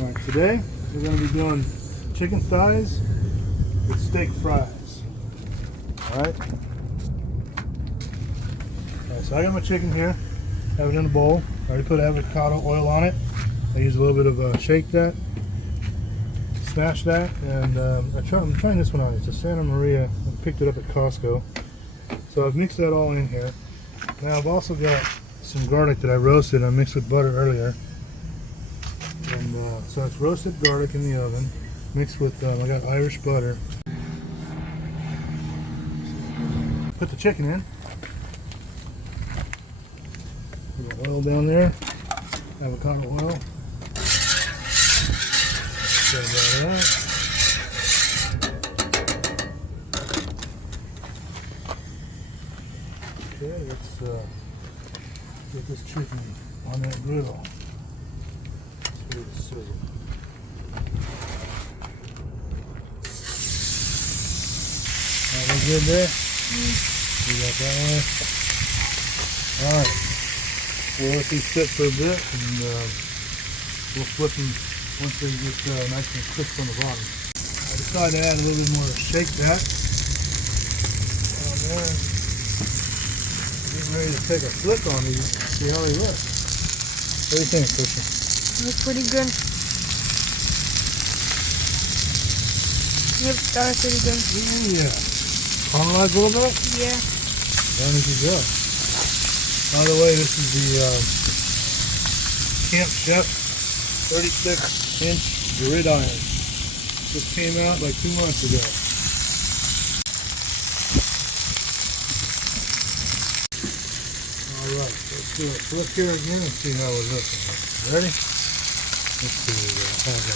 Alright, today we're going to be doing chicken thighs with steak fries. Alright, so I got my chicken here, have it in a bowl. I already put avocado oil on it. I use a little bit of shake that, smash that, and I'm trying this one on. It's a Santa Maria. I picked it up at Costco. So I've mixed that all in here. Now I've also got some garlic that I roasted. I mixed with butter earlier. And so it's roasted garlic in the oven, mixed with, I got Irish butter. Put the chicken in. Put the oil down there, avocado oil. Spread that out. Okay, let's get this chicken on that griddle. So, that look good there? You got that one? Alright. We'll let these sit for a bit and we'll flip them once they get nice and crisp on the bottom. I decided to add a little bit more shake that down there. Getting ready to take a flick on these and see how they look. What do you think, Christian? Looks pretty good. Yep, that was pretty good. Yeah. Caramelize a little bit? Yeah. Down as you go. By the way, this is the Camp Chef 36-inch Gridiron. Just came out like 2 months ago. Alright, let's do a flip here again and see how we're looking. Ready? Let's see how's that.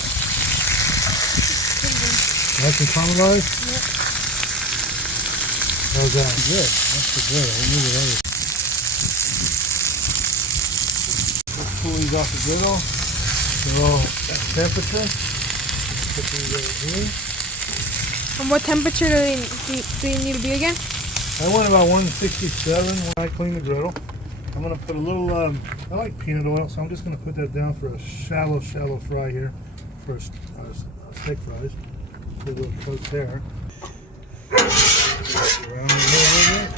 Nice and caramelized? Yep. How's that? Good. That's the good. I need it over. Let's pull these off the griddle. They're all at temperature. Put these right here. And what temperature do you need to be again? I went about 167 when I cleaned the griddle. I'm going to put a little, I like peanut oil, so I'm just going to put that down for a shallow fry here for steak fries. Put a little coat there. Around it a little bit.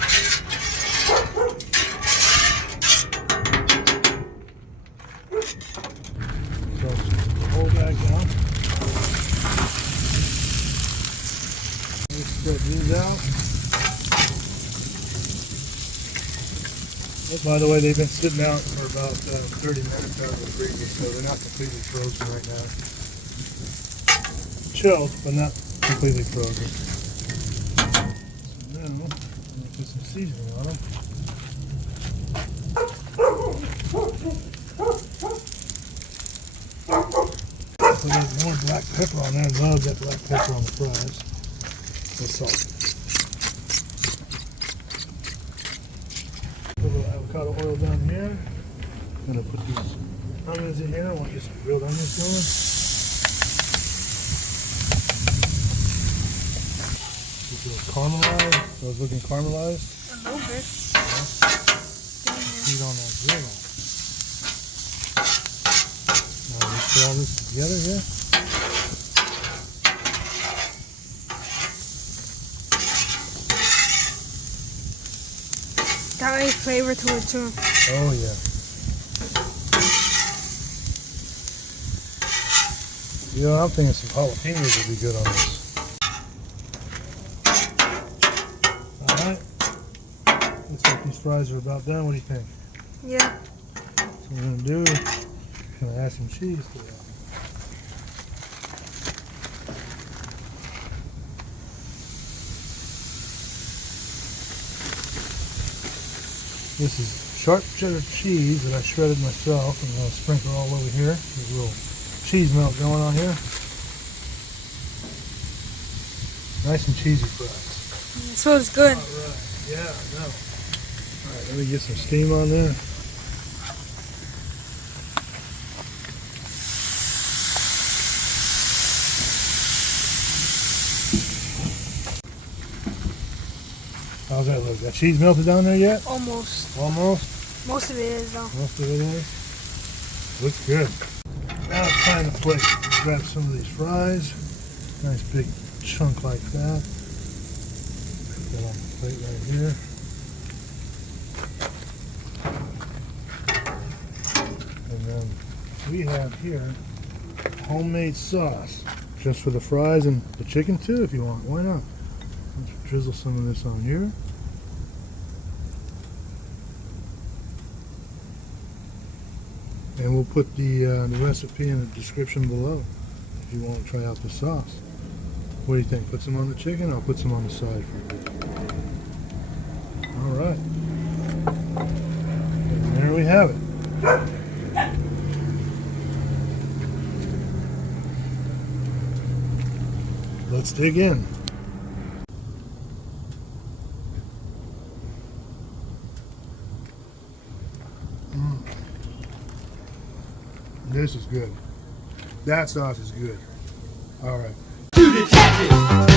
So hold that down. Let's set these out. By the way, they've been sitting out for about 30 minutes out of the freezer, so they're not completely frozen right now. Chilled, but not completely frozen. So now, I'm going to put some seasoning on them. Put a little more black pepper on there. I love that black pepper on the fries. And salt. Put a little avocado oil down here. I'm going to put these onions in here. I want to get some grilled onions going. Just a little caramelized. Those looking caramelized. A little bit. Heat on that griddle. Now let's put all this together here. Got a flavor to it too. Oh yeah. You know, I'm thinking some jalapenos would be good on this. Alright. Looks like these fries are about done. What do you think? Yeah. So what we're going to do, I'm going to add some cheese to that. This is sharp cheddar cheese that I shredded myself. I'm going to sprinkle all over here. There's a little cheese melt going on here. Nice and cheesy fries. It smells good. Alright, yeah, I know. Alright, let me get some steam on there. How's that look? That cheese melted down there yet? Almost. Almost? Most of it is though. Most of it is? Looks good. Now it's time to grab some of these fries. Nice big chunk like that. Put that on the plate right here. And then we have here homemade sauce. Just for the fries and the chicken too if you want. Why not? Let's drizzle some of this on here. And we'll put the recipe in the description below if you want to try out the sauce. What do you think? Put some on the chicken? I'll put some on the side for you. Alright. And there we have it. Let's dig in. This is good. That sauce is good. All right. To detect it.